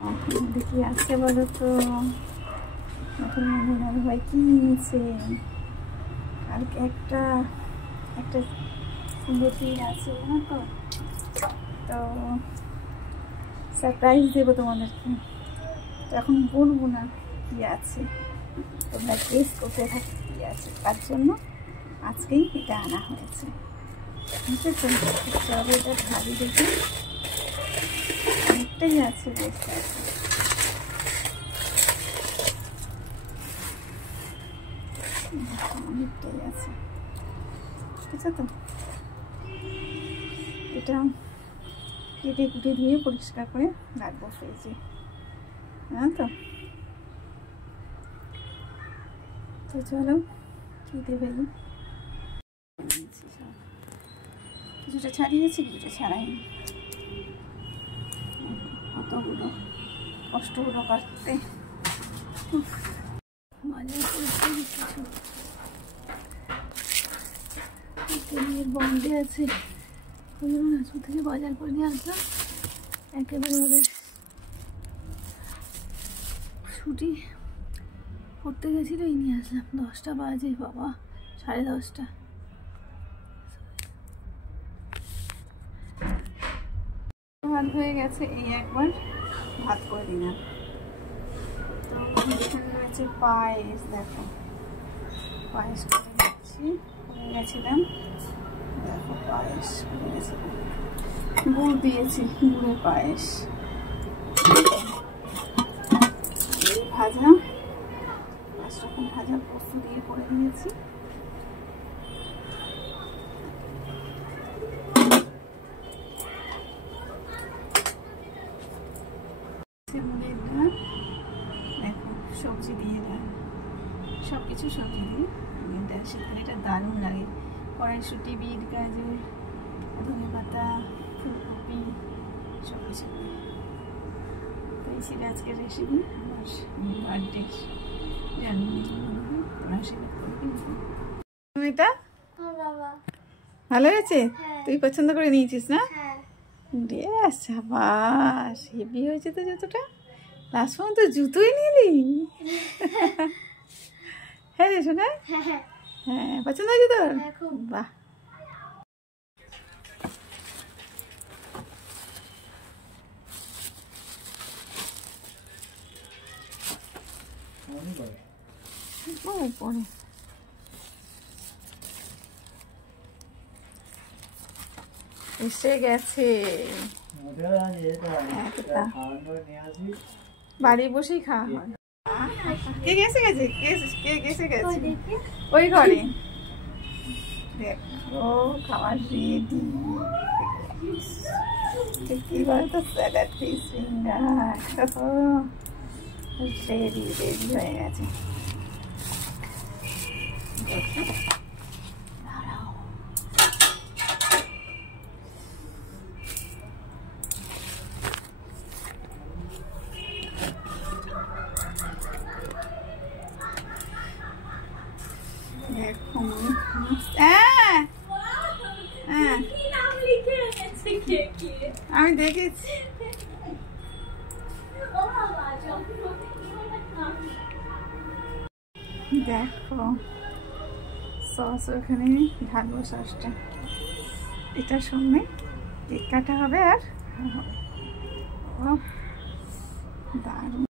দেখি আছে বলো তো। এখন মনে হয় কি নিয়েছে, কালকে একটা সুন্দর দিন আছে না তো, তো সারপ্রাইজ দেবো তোমাদেরকে। তো এখন বলবো না কি আছে, তোমরা গেস করতে থাকো কি আছে, তার জন্য আজকেই এটা আনা হয়েছে। বুঝেছো? চলো এটা ভাবি দেখি, অনেকটাই আছে, বেশ আছে। অনেকটাই আছে, ঠিক আছে। তো এটা কেটে কুটে ধুয়ে পরিষ্কার করে রাখবো ফ্রিজে, হ্যাঁ। তো চলো কেটে ফেলি। কিছুটা ছাড়িয়েছি, কিছুটা ছাড়াইনি। অতগুলো কষ্টগুলো কাটতে মজা করতে কিছু বন্ধে আছে। হাসপাতাল থেকে বাজার করে নিয়ে আসলাম, একেবারে ওদের ছুটি পড়তে গেছিল, এই নিয়ে আসলাম। 10টা বাজে বাবা, 10:30। ভাত হয়ে গেছে, এই একবার ভাত করে দিলাম। তো এখানে রয়েছে পায়েস, দেখো পায়েস করে দিচ্ছি, করে গেছিলাম, দেখো পায়েস করে গেছিলাম, গুড় দিয়েছি, গুড়ের পায়েস। ভাজা 5 রকম ভাজা পোস্ত দিয়ে করে দিয়েছি। দেখো সবজি দিয়ে দেয়, সব কিছু সবজি দিয়ে দেয়, সেখানে এটা দারুণ লাগে। কড়াইশুঁটি, বিট, গাজর, ধনে পাতা, ফুলকপি, সব কিছু দিয়ে। তো এই ছিল আজকের রেসিপি। আমার বার্থডে এটা ভালো হয়েছে, তুই পছন্দ করে নিয়েছিস না? সাবাস, হেভি হয়েছে তো জুতোটা। লাস্ট পর্যন্ত জুতোই নিলি। হ্যাঁ রে শোনা, হ্যাঁ পছন্দ হয়েছে তোর? বাহ। পরে এসে গেছে, বাড়ি বসেই খাওয়া হয়। কে গেছে ওই ঘরে, দেখো খাবার রেডি। কি বলতো, স্যালাড পিস রেডি হয়ে গেছে। আমি দেখেছি, দেখো সস ওখানে ঢালবো, সসটা এটার সঙ্গে কেক কাটা হবে আর দারুণ।